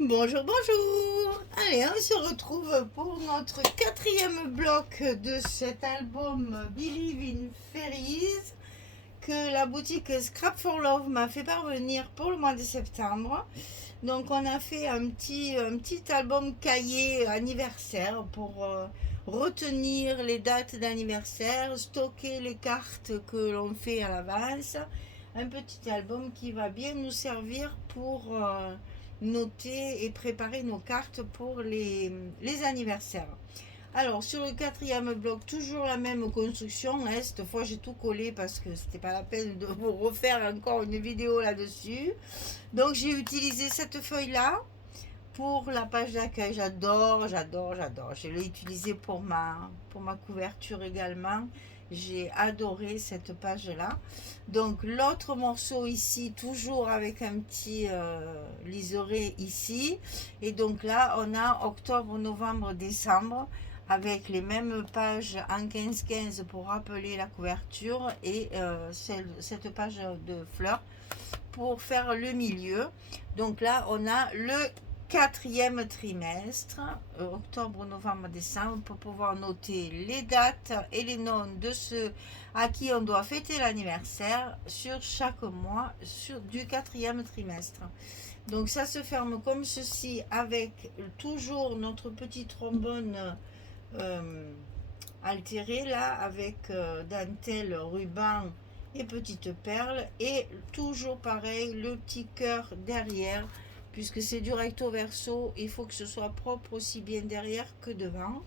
Bonjour, bonjour. Allez, on se retrouve pour notre quatrième bloc de cet album Believe in Fairies que la boutique Scrap for Love m'a fait parvenir pour le mois de septembre. Donc on a fait un petit album cahier anniversaire pour retenir les dates d'anniversaire, stocker les cartes que l'on fait à l'avance. Un petit album qui va bien nous servir pour noter et préparer nos cartes pour les anniversaires. Alors, sur le quatrième bloc, toujours la même construction. Hein. Cette fois, j'ai tout collé parce que c'était pas la peine de vous refaire encore une vidéo là-dessus. Donc, j'ai utilisé cette feuille-là pour la page d'accueil. J'adore, j'adore, j'adore. Je l'ai utilisée pour ma couverture également. J'ai adoré cette page-là. Donc, l'autre morceau ici, toujours avec un petit liseré ici. Et donc là, on a octobre, novembre, décembre avec les mêmes pages en 15-15 pour rappeler la couverture et cette page de fleurs pour faire le milieu. Donc là, on a le quatrième trimestre, octobre, novembre, décembre, pour pouvoir noter les dates et les noms de ceux à qui on doit fêter l'anniversaire sur chaque mois du quatrième trimestre. Donc ça se ferme comme ceci avec toujours notre petit trombone altéré là avec dentelle, ruban et petites perles et toujours pareil le petit cœur derrière puisque c'est du recto verso, il faut que ce soit propre aussi bien derrière que devant.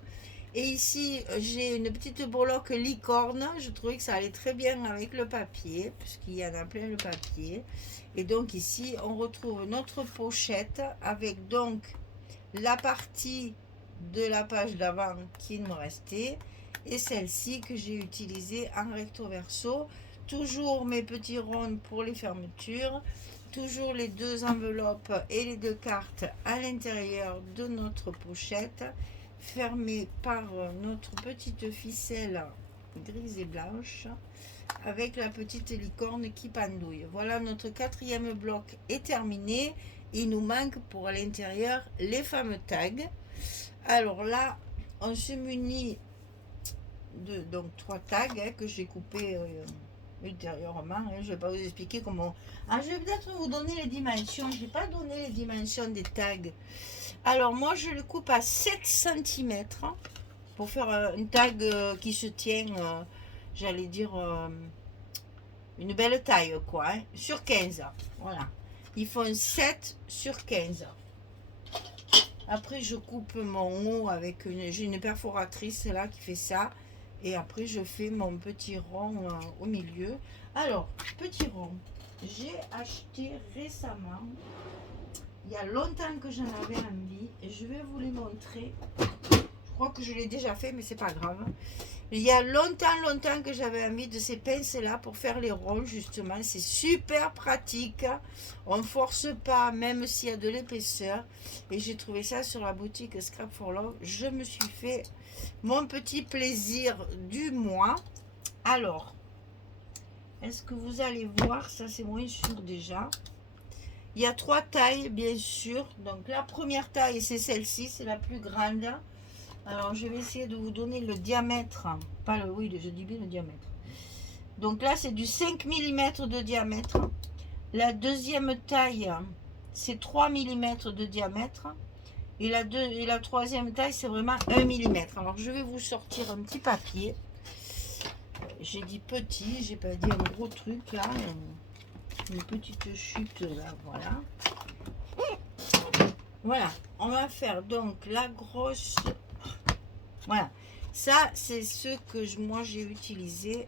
Et ici j'ai une petite breloque licorne, je trouvais que ça allait très bien avec le papier puisqu'il y en a plein le papier. Et donc ici on retrouve notre pochette avec donc la partie de la page d'avant qui me restait et celle-ci que j'ai utilisée en recto verso. Toujours mes petits ronds pour les fermetures, toujours les deux enveloppes et les deux cartes à l'intérieur de notre pochette, fermées par notre petite ficelle grise et blanche avec la petite licorne qui pendouille. Voilà, notre quatrième bloc est terminé. Il nous manque pour l'intérieur les fameux tags. Alors là, on se munit de donc 3 tags que j'ai coupés ultérieurement. Je ne vais pas vous expliquer comment. Ah, je vais peut-être vous donner les dimensions. Je n'ai pas donné les dimensions des tags. Alors moi, je le coupe à 7 cm pour faire un tag qui se tient, j'allais dire, une belle taille, quoi, hein, sur 15. Voilà. Ils font 7 sur 15. Après, je coupe mon haut avec j'ai une perforatrice là qui fait ça. Et après, je fais mon petit rond au milieu. Alors, petit rond, j'ai acheté récemment, il y a longtemps que j'en avais envie, et je vais vous les montrer. Je crois que je l'ai déjà fait, mais c'est pas grave. Il y a longtemps que j'avais envie de ces pinces-là pour faire les ronds, justement. C'est super pratique. On ne force pas, même s'il y a de l'épaisseur. Et j'ai trouvé ça sur la boutique Scrap for Love. Je me suis fait mon petit plaisir du mois. Alors, est-ce que vous allez voir? Ça, c'est moins sûr déjà. Il y a 3 tailles, bien sûr. Donc, la première taille, c'est celle-ci. C'est la plus grande. Alors, je vais essayer de vous donner le diamètre. Pas le, oui, je dis bien le diamètre. Donc là, c'est du 5 mm de diamètre. La deuxième taille, c'est 3 mm de diamètre. Et la troisième taille, c'est vraiment 1 mm. Alors, je vais vous sortir un petit papier. J'ai dit petit, j'ai pas dit un gros truc là. Une petite chute là, voilà. Voilà, on va faire donc la grosse. Voilà, ça c'est ce que moi j'ai utilisé.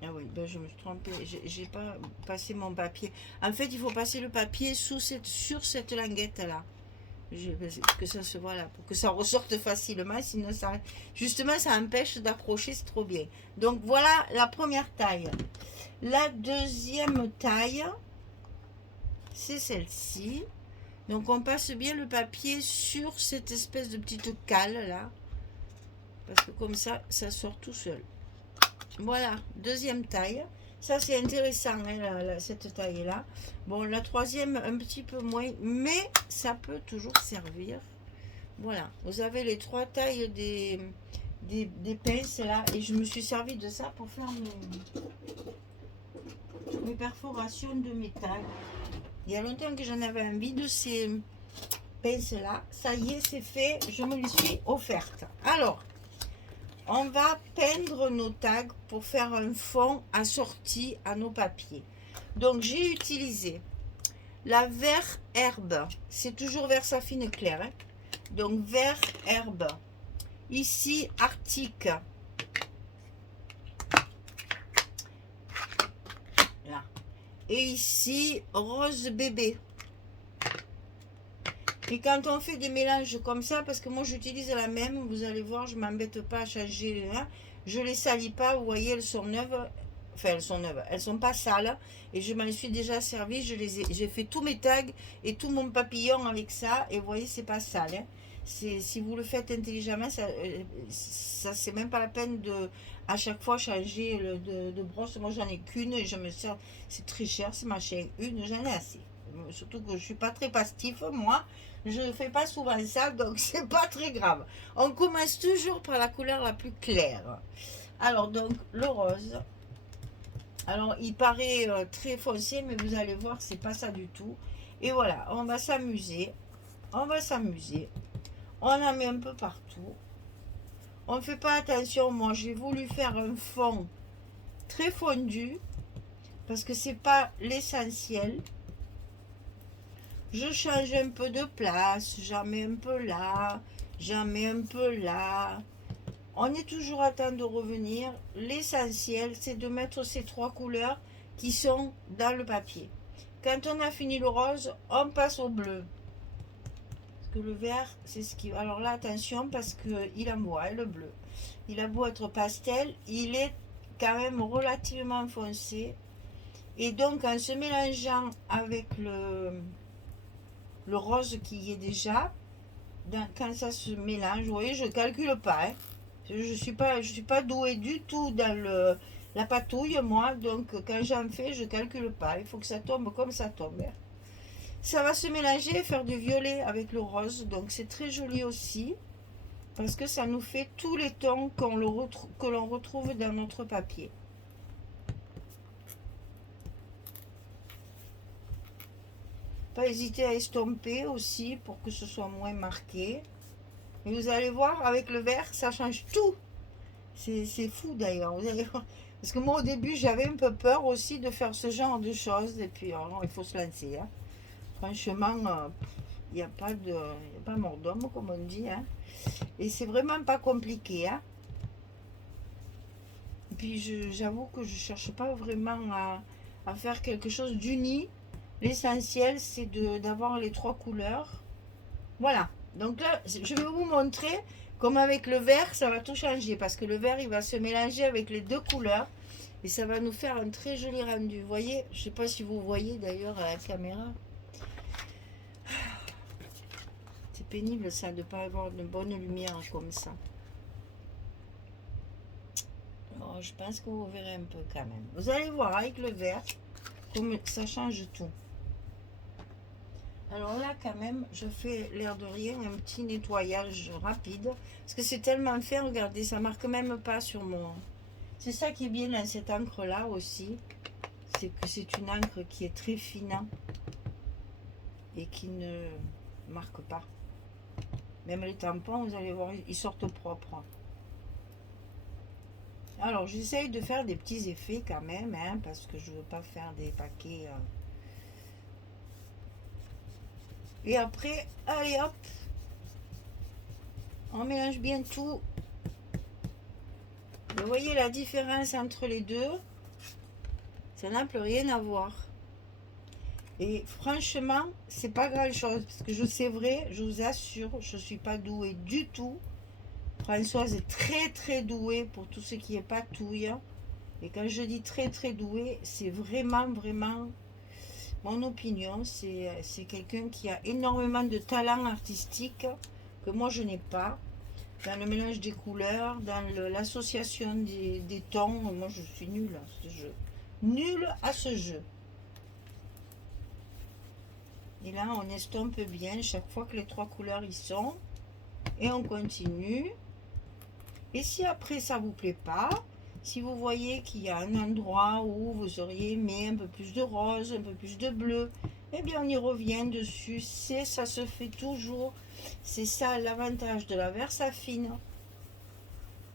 Ah oui, ben je me suis trompée, j'ai pas passé mon papier. En fait, il faut passer le papier sur cette languette là. Que ça se voit là, pour que ça ressorte facilement, sinon ça, justement, ça empêche d'accrocher, c'est trop bien. Donc voilà la première taille. La deuxième taille, c'est celle-ci. Donc on passe bien le papier sur cette espèce de petite cale là, parce que comme ça, ça sort tout seul. Voilà, deuxième taille. Ça, c'est intéressant, hein, cette taille-là. Bon, la troisième, un petit peu moins, mais ça peut toujours servir. Voilà, vous avez les trois tailles des pinces là, et je me suis servi de ça pour faire mes perforations de métal. Il y a longtemps que j'en avais envie de ces pinces là. Ça y est, c'est fait, je me les suis offertes. Alors, on va peindre nos tags pour faire un fond assorti à nos papiers. Donc, j'ai utilisé la vert herbe. C'est toujours vert saphine clair. Hein. Donc, vert herbe. Ici, Arctique. Là. Et ici, rose bébé. Et quand on fait des mélanges comme ça, parce que moi j'utilise la même, vous allez voir, je ne m'embête pas à changer les mains. Je ne les salis pas, vous voyez, elles sont neuves. Enfin, elles sont neuves, elles sont pas sales. Et je m'en suis déjà servi, j'ai fait tous mes tags et tout mon papillon avec ça. Et vous voyez, c'est pas sale. Hein. Si vous le faites intelligemment, ça c'est même pas la peine de à chaque fois changer de brosse. Moi j'en ai qu'une et je me sers, c'est très cher, c'est ma chaîne. Une, j'en ai assez. Surtout que je suis pas très pastif, moi. Je ne fais pas souvent ça, donc c'est pas très grave. On commence toujours par la couleur la plus claire. Alors, donc, le rose. Alors, il paraît très foncé, mais vous allez voir, c'est pas ça du tout. Et voilà, on va s'amuser. On va s'amuser. On en met un peu partout. On ne fait pas attention. Moi, j'ai voulu faire un fond très fondu parce que c'est pas l'essentiel. Je change un peu de place, j'en mets un peu là, j'en mets un peu là. On est toujours à temps de revenir. L'essentiel, c'est de mettre ces trois couleurs qui sont dans le papier. Quand on a fini le rose, on passe au bleu. Parce que le vert, c'est ce qui... Alors là, attention, parce qu'il envoie, hein, le bleu. Il a beau être pastel, il est quand même relativement foncé. Et donc, en se mélangeant avec le rose qui y est déjà, quand ça se mélange, vous voyez, je ne calcule pas. Hein. Je ne suis pas douée du tout dans la patouille, moi. Donc, quand j'en fais, je ne calcule pas. Il faut que ça tombe comme ça tombe. Hein. Ça va se mélanger et faire du violet avec le rose. Donc, c'est très joli aussi. Parce que ça nous fait tous les tons que l'on retrouve dans notre papier. Pas hésiter à estomper aussi pour que ce soit moins marqué. Et vous allez voir, avec le vert, ça change tout. C'est fou d'ailleurs. Parce que moi, au début, j'avais un peu peur aussi de faire ce genre de choses. Et puis, alors, il faut se lancer. Hein. Franchement, il n'y a pas mort d'homme, comme on dit. Hein. Et c'est vraiment pas compliqué. Hein. Et puis, j'avoue que je ne cherche pas vraiment à faire quelque chose d'uni. L'essentiel, c'est d'avoir les trois couleurs. Voilà. Donc là, je vais vous montrer comme avec le vert, ça va tout changer. Parce que le vert, il va se mélanger avec les deux couleurs. Et ça va nous faire un très joli rendu. Vous voyez, je ne sais pas si vous voyez d'ailleurs à la caméra. C'est pénible ça, de ne pas avoir de bonne lumière comme ça. Alors, je pense que vous verrez un peu quand même. Vous allez voir avec le vert, comme ça change tout. Alors là, quand même, je fais l'air de rien, un petit nettoyage rapide. Parce que c'est tellement fait, regardez, ça marque même pas sur mon... C'est ça qui est bien dans cette encre-là aussi. C'est que c'est une encre qui est très fine et qui ne marque pas. Même les tampons, vous allez voir, ils sortent propres. Alors, j'essaye de faire des petits effets quand même, hein, parce que je ne veux pas faire des paquets... Et après, allez hop, on mélange bien tout. Vous voyez la différence entre les deux, ça n'a plus rien à voir. Et franchement, c'est pas grand chose, parce que c'est vrai, je vous assure, je ne suis pas douée du tout. Françoise est très très douée pour tout ce qui est patouille. Et quand je dis très très douée, c'est vraiment mon opinion. C'est quelqu'un qui a énormément de talent artistique que moi je n'ai pas. Dans le mélange des couleurs, dans l'association des tons, moi je suis nulle à ce jeu. nul à ce jeu. Et là, on estompe bien chaque fois que les 3 couleurs y sont. Et on continue. Et si après ça vous plaît pas, si vous voyez qu'il y a un endroit où vous auriez aimé un peu plus de rose, un peu plus de bleu, eh bien on y revient dessus. Ça se fait toujours. C'est ça l'avantage de la Versafine.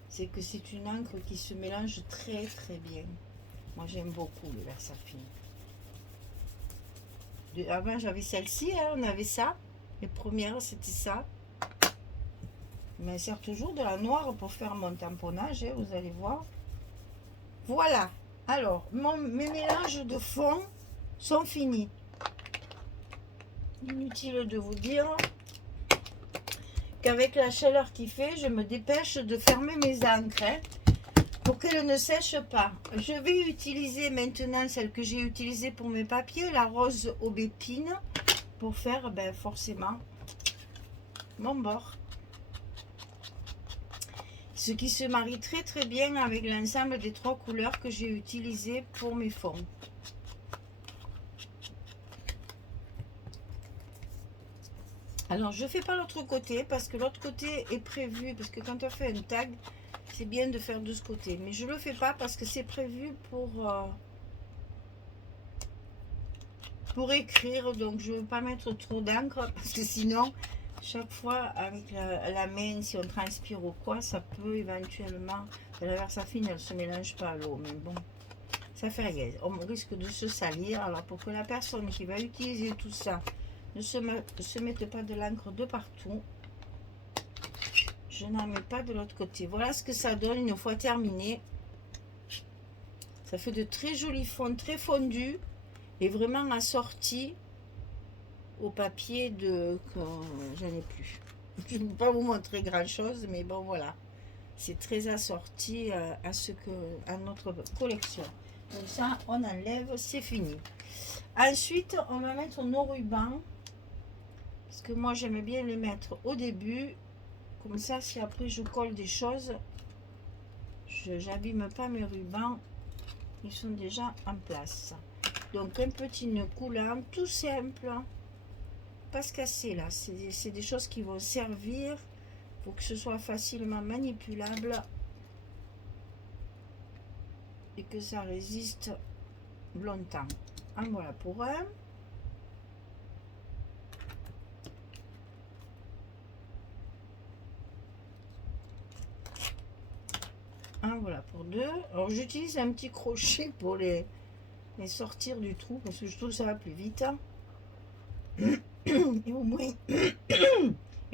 C'est que c'est une encre qui se mélange très très bien. Moi j'aime beaucoup le Versafine. Avant j'avais celle-ci, hein, on avait ça. Les premières c'était ça. Je m'insère toujours de la noire pour faire mon tamponnage, hein, vous allez voir. Voilà. Alors, mes mélanges de fond sont finis. Inutile de vous dire qu'avec la chaleur qu'il fait, je me dépêche de fermer mes encres hein, pour qu'elles ne sèchent pas. Je vais utiliser maintenant celle que j'ai utilisée pour mes papiers, la rose aubépine, pour faire forcément mon bord. Ce qui se marie très très bien avec l'ensemble des 3 couleurs que j'ai utilisées pour mes fonds. Alors je ne fais pas l'autre côté parce que l'autre côté est prévu, parce que quand on fait un tag, c'est bien de faire de ce côté. Mais je ne le fais pas parce que c'est prévu pour écrire, donc je ne veux pas mettre trop d'encre parce que sinon... Chaque fois, avec la main, si on transpire ou quoi, ça peut éventuellement... La Versafine, elle ne se mélange pas à l'eau, mais bon, ça fait rien. On risque de se salir. Alors, pour que la personne qui va utiliser tout ça ne se mette pas de l'encre de partout, je n'en mets pas de l'autre côté. Voilà ce que ça donne une fois terminé. Ça fait de très jolis fonds, très fondus et vraiment assortis au papier de j'en ai plus. Je ne peux pas vous montrer grand chose, mais bon voilà, c'est très assorti à notre collection. Donc ça on enlève, c'est fini. Ensuite on va mettre nos rubans parce que moi j'aime bien les mettre au début, comme ça si après je colle des choses, je n'abîme pas mes rubans, ils sont déjà en place. Donc un petit nœud coulant tout simple, pas se casser là, c'est des choses qui vont servir pour que ce soit facilement manipulable et que ça résiste longtemps. En voilà pour un. En voilà pour deux. Alors j'utilise un petit crochet pour les sortir du trou parce que je trouve que ça va plus vite. Et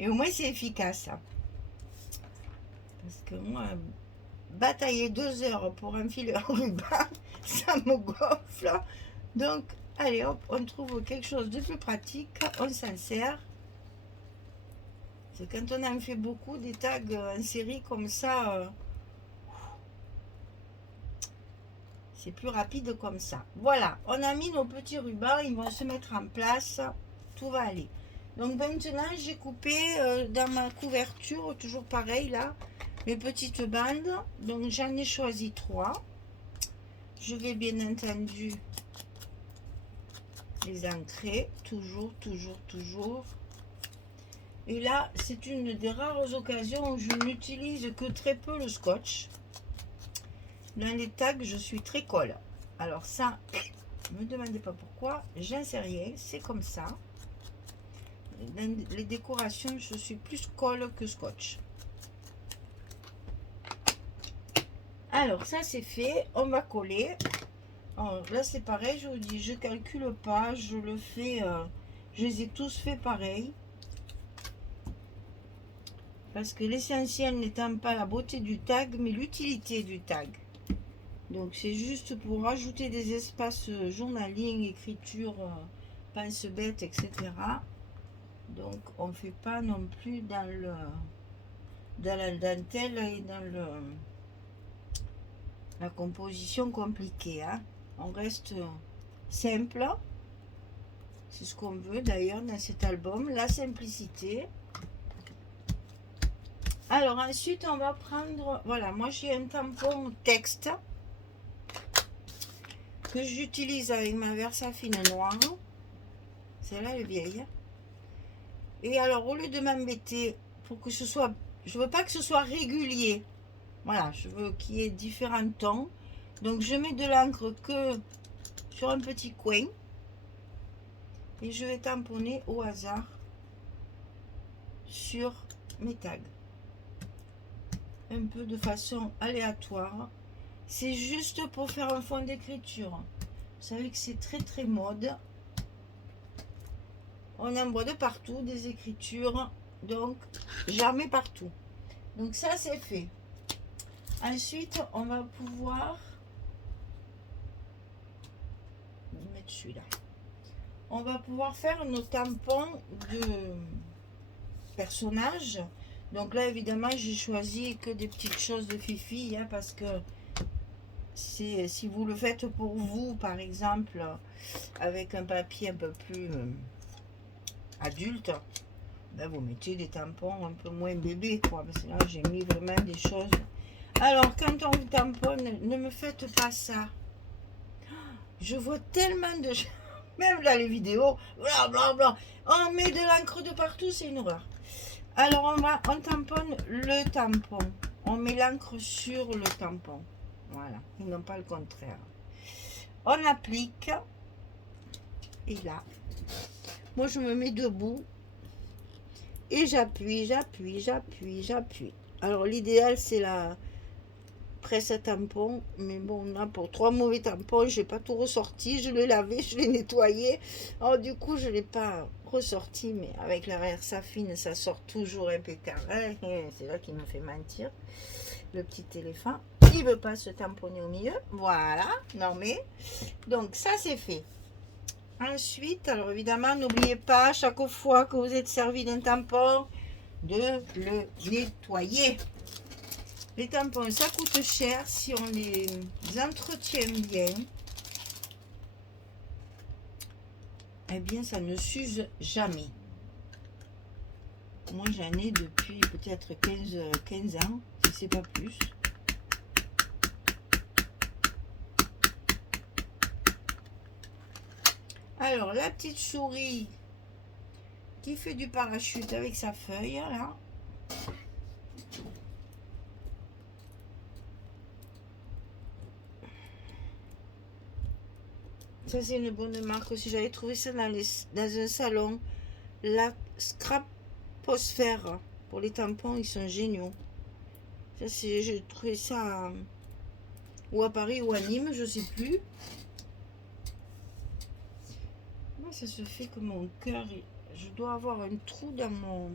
au moins, c'est efficace. Parce que moi, batailler 2 heures pour enfiler un ruban, ça me gonfle. Donc, allez hop, on trouve quelque chose de plus pratique, on s'en sert. C'est quand on en fait beaucoup, des tags en série comme ça, c'est plus rapide comme ça. Voilà, on a mis nos petits rubans, ils vont se mettre en place, tout va aller. Donc maintenant, j'ai coupé dans ma couverture, toujours pareil là, mes petites bandes. Donc j'en ai choisi 3. Je vais bien entendu les ancrer, toujours. Et là, c'est une des rares occasions où je n'utilise que très peu le scotch. Dans les tags, je suis très colle. Alors ça, ne me demandez pas pourquoi, j'en sais rien, c'est comme ça. Dans les décorations, je suis plus colle que scotch. Alors ça c'est fait, on va coller. Alors, là c'est pareil, je vous dis, je calcule pas, je le fais, je les ai tous fait pareil. Parce que l'essentiel n'étant pas la beauté du tag, mais l'utilité du tag. Donc c'est juste pour rajouter des espaces journaling, écriture, pense-bête, etc. Donc on ne fait pas non plus dans la dentelle et dans la composition compliquée. Hein. On reste simple. C'est ce qu'on veut d'ailleurs dans cet album, la simplicité. Alors ensuite on va prendre, voilà, moi j'ai un tampon texte. que j'utilise avec ma Versafine noire. Celle-là, elle est vieille. Et alors, au lieu de m'embêter pour que ce soit... Je veux pas que ce soit régulier. Voilà, je veux qu'il y ait différents tons. Donc, je mets de l'encre que sur un petit coin. Et je vais tamponner au hasard sur mes tags. Un peu de façon aléatoire. C'est juste pour faire un fond d'écriture. Vous savez que c'est très très mode. On en voit de partout des écritures. Donc, j'en mets partout. Donc ça, c'est fait. Ensuite, on va pouvoir mettre celui-là. On va pouvoir faire nos tampons de personnages. Donc là, évidemment, j'ai choisi que des petites choses de fifi, hein, parce que si vous le faites pour vous, par exemple, avec un papier un peu plus adulte, ben vous mettez des tampons un peu moins bébé, quoi. Parce que là, j'ai mis vraiment des choses. Alors, quand on vous tamponne, ne me faites pas ça. Je vois tellement de gens, même dans les vidéos, blablabla. On met de l'encre de partout, c'est une horreur. Alors, on tamponne le tampon. On met l'encre sur le tampon. Voilà, et non pas le contraire. On applique. Et là, moi, je me mets debout. Et j'appuie, j'appuie, j'appuie, j'appuie. Alors, l'idéal, c'est la presse à tampon. Mais bon, là, pour 3 mauvais tampons, je n'ai pas tout ressorti. Je l'ai lavé, je l'ai nettoyé. Alors, du coup, je ne l'ai pas ressorti. Mais avec la Versafine, ça sort toujours impeccable. C'est là qu'il me fait mentir. Le petit éléphant. Il ne veut pas se tamponner au milieu. Voilà, normé. Donc, ça, c'est fait. Ensuite, alors évidemment, n'oubliez pas, chaque fois que vous êtes servi d'un tampon, de le nettoyer. Les tampons, ça coûte cher si on les entretient bien. Eh bien, ça ne s'use jamais. Moi, j'en ai depuis peut-être 15 ans, si c'est pas plus. Alors, la petite souris qui fait du parachute avec sa feuille, là. Ça, c'est une bonne marque aussi. J'avais trouvé ça dans un salon. La Scraposphère. Pour les tampons, ils sont géniaux. Ça, j'ai trouvé ça ou à Paris ou à Nîmes, je sais plus. Moi, ça se fait que mon cœur, je dois avoir un trou dans mon...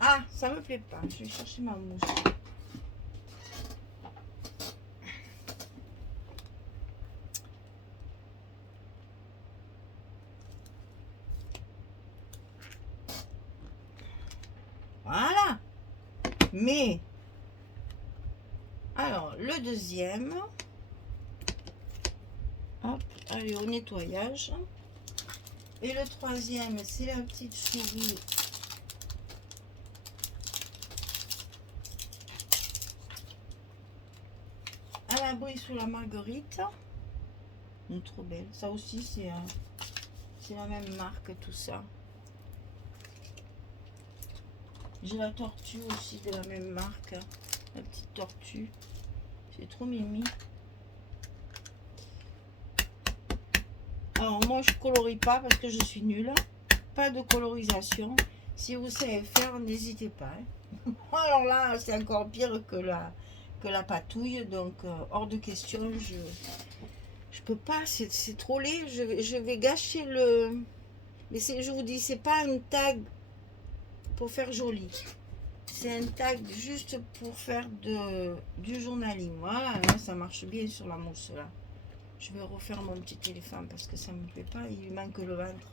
Ah, ça me plaît pas. Je vais chercher ma mousse. Voilà. Mais, alors, le deuxième. Hop, allez, au nettoyage. Et le troisième, c'est la petite souris. À l'abri sous la marguerite. Trop belle. Ça aussi, c'est la même marque, tout ça. J'ai la tortue aussi de la même marque. La petite tortue. C'est trop mimi. Alors moi, je colorie pas parce que je suis nulle. Pas de colorisation. Si vous savez faire, n'hésitez pas. Hein. Alors là, c'est encore pire que la patouille. Donc, hors de question, je peux pas. C'est trop laid. Je vais gâcher le... Mais je vous dis, c'est pas un tag pour faire joli. C'est un tag juste pour faire du journaling. Voilà, là, ça marche bien sur la mousse là. Je vais refaire mon petit éléphant parce que ça me plaît pas. Il lui manque le ventre.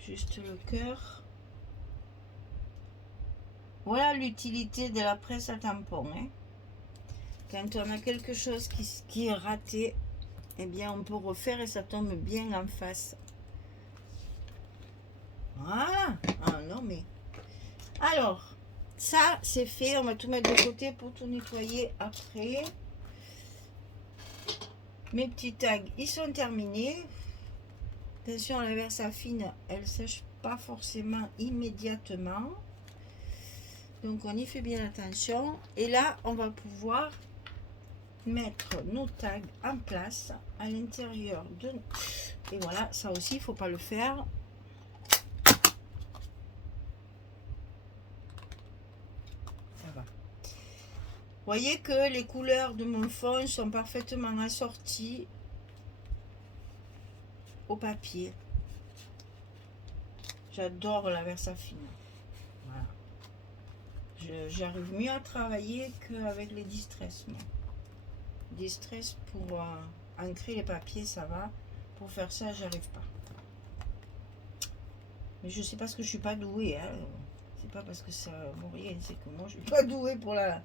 Juste le cœur. Voilà l'utilité de la presse à tampon. Hein. Quand on a quelque chose qui est raté, eh bien on peut refaire et ça tombe bien en face. Voilà. Ah non mais... Alors, ça c'est fait. On va tout mettre de côté pour tout nettoyer après. Mes petits tags, ils sont terminés. Attention, la Versafine, elle sèche pas forcément immédiatement. Donc on y fait bien attention. Et là, on va pouvoir mettre nos tags en place à l'intérieur de... Et voilà, ça aussi, il faut pas le faire. Ça va. Vous voyez que les couleurs de mon fond sont parfaitement assorties au papier. J'adore la Versafine. Voilà. J'arrive mieux à travailler qu'avec les Distress. Distress pour ancrer les papiers, ça va. Pour faire ça, j'arrive pas. Mais je sais pas, parce que je suis pas douée. Hein. C'est pas parce que ça vaut rien, c'est que moi je suis pas douée pour la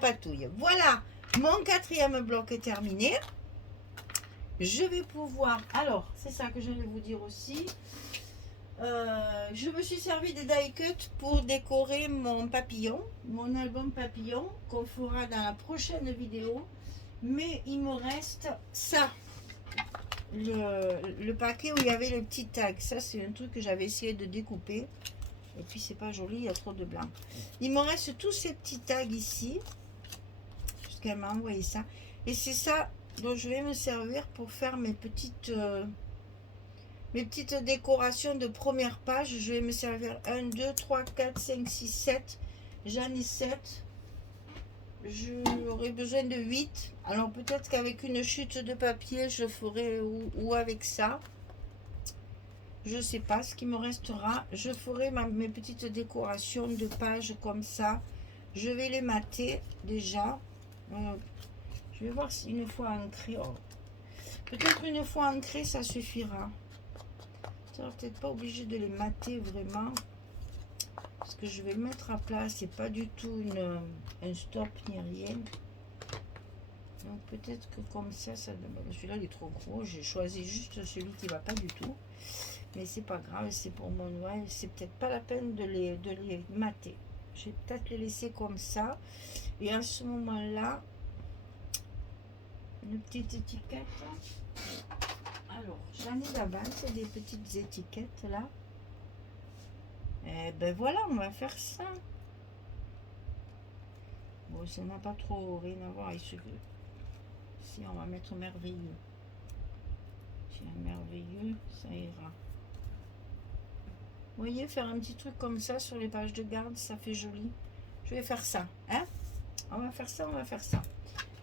patouille. Voilà, mon quatrième bloc est terminé. Je vais pouvoir... Alors, c'est ça que j'allais vous dire aussi. Je me suis servi des die cut pour décorer mon papillon, mon album papillon, qu'on fera dans la prochaine vidéo. Mais il me reste ça. Le paquet où il y avait le petit tag. Ça, c'est un truc que j'avais essayé de découper. Et puis, c'est pas joli, il y a trop de blanc. Il me reste tous ces petits tags ici. Puisqu'elle m'a envoyé ça. Et c'est ça dont je vais me servir pour faire mes petites décorations de première page. Je vais me servir 1, 2, 3, 4, 5, 6, 7. J'en ai 7. J'aurai besoin de 8. Alors peut-être qu'avec une chute de papier, je ferai ou avec ça. Je sais pas ce qui me restera. Je ferai mes petites décorations de pages comme ça. Je vais les mater déjà. Je vais voir si une fois ancré. Oh. Peut-être une fois ancré, ça suffira. Tu n'es peut-être pas obligé de les mater vraiment. Parce que je vais le mettre à plat. C'est pas du tout un stop ni rien. Donc peut-être que comme ça, celui-là il est trop gros. J'ai choisi juste celui qui va pas du tout. Mais c'est pas grave, c'est pour mon noël. C'est peut-être pas la peine de les mater. Je vais peut-être les laisser comme ça. Et à ce moment-là, une petite étiquette. Alors, j'en ai d'avance des petites étiquettes là. Et ben voilà, on va faire ça. Bon, ça n'a pas trop rien à voir avec ce que... Si, on va mettre merveilleux. Si un merveilleux, ça ira. Vous voyez, faire un petit truc comme ça sur les pages de garde, ça fait joli. Je vais faire ça, hein. On va faire ça, on va faire ça.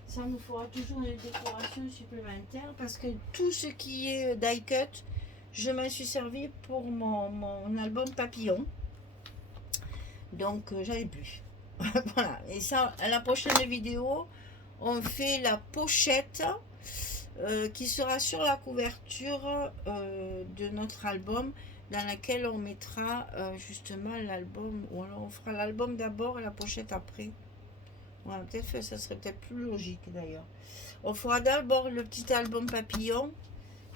Ça nous fera toujours une décoration supplémentaire parce que tout ce qui est die cut, je m'en suis servi pour mon album papillon. Donc, j'en ai plus. Voilà. Et ça, à la prochaine vidéo, on fait la pochette qui sera sur la couverture de notre album, dans laquelle on mettra justement l'album, ou alors on fera l'album d'abord et la pochette après. Ouais, peut-être ça serait peut-être plus logique d'ailleurs. On fera d'abord le petit album papillon.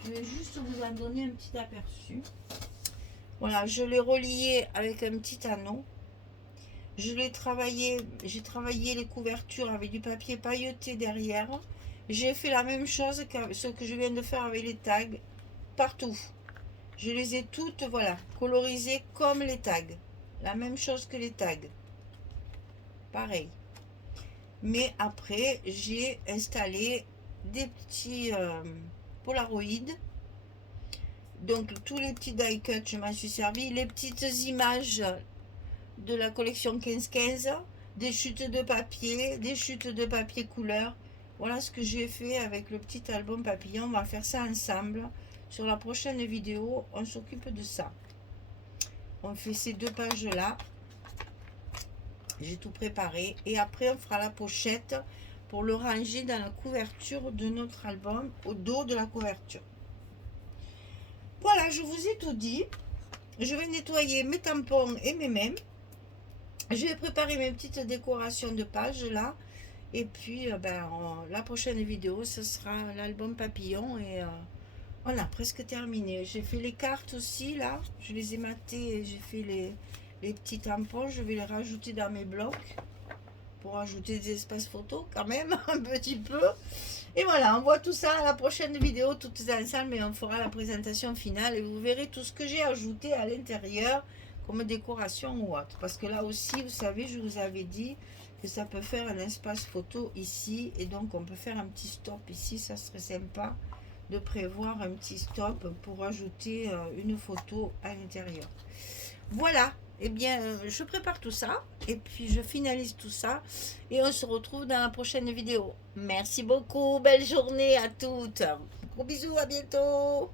Je vais juste vous en donner un petit aperçu. Voilà, je l'ai relié avec un petit anneau. J'ai travaillé les couvertures avec du papier pailleté derrière. J'ai fait la même chose que ce que je viens de faire avec les tags partout. Je les ai toutes, voilà, colorisées comme les tags. La même chose que les tags. Pareil. Mais après, j'ai installé des petits Polaroid. Donc, tous les petits die cut, je m'en suis servi. Les petites images de la collection 1515, des chutes de papier couleur. Voilà ce que j'ai fait avec le petit album papillon. On va faire ça ensemble. Sur la prochaine vidéo, on s'occupe de ça. On fait ces deux pages-là. J'ai tout préparé. Et après, on fera la pochette pour le ranger dans la couverture de notre album, au dos de la couverture. Voilà, je vous ai tout dit. Je vais nettoyer mes tampons et mes mèmes. Je vais préparer mes petites décorations de pages là. Et puis, la prochaine vidéo, ce sera l'album papillon. Et On a presque terminé. J'ai fait les cartes aussi, là. Je les ai matées et j'ai fait les petits tampons. Je vais les rajouter dans mes blocs pour ajouter des espaces photos quand même, un petit peu. Et voilà, on voit tout ça à la prochaine vidéo, toutes ensemble, et on fera la présentation finale. Et vous verrez tout ce que j'ai ajouté à l'intérieur comme décoration ou autre. Parce que là aussi, vous savez, je vous avais dit que ça peut faire un espace photo ici. Et donc, on peut faire un petit stop ici. Ça serait sympa de prévoir un petit stop pour ajouter une photo à l'intérieur. Voilà, eh bien, je prépare tout ça et puis je finalise tout ça et on se retrouve dans la prochaine vidéo. Merci beaucoup, belle journée à toutes. Gros bisous, à bientôt.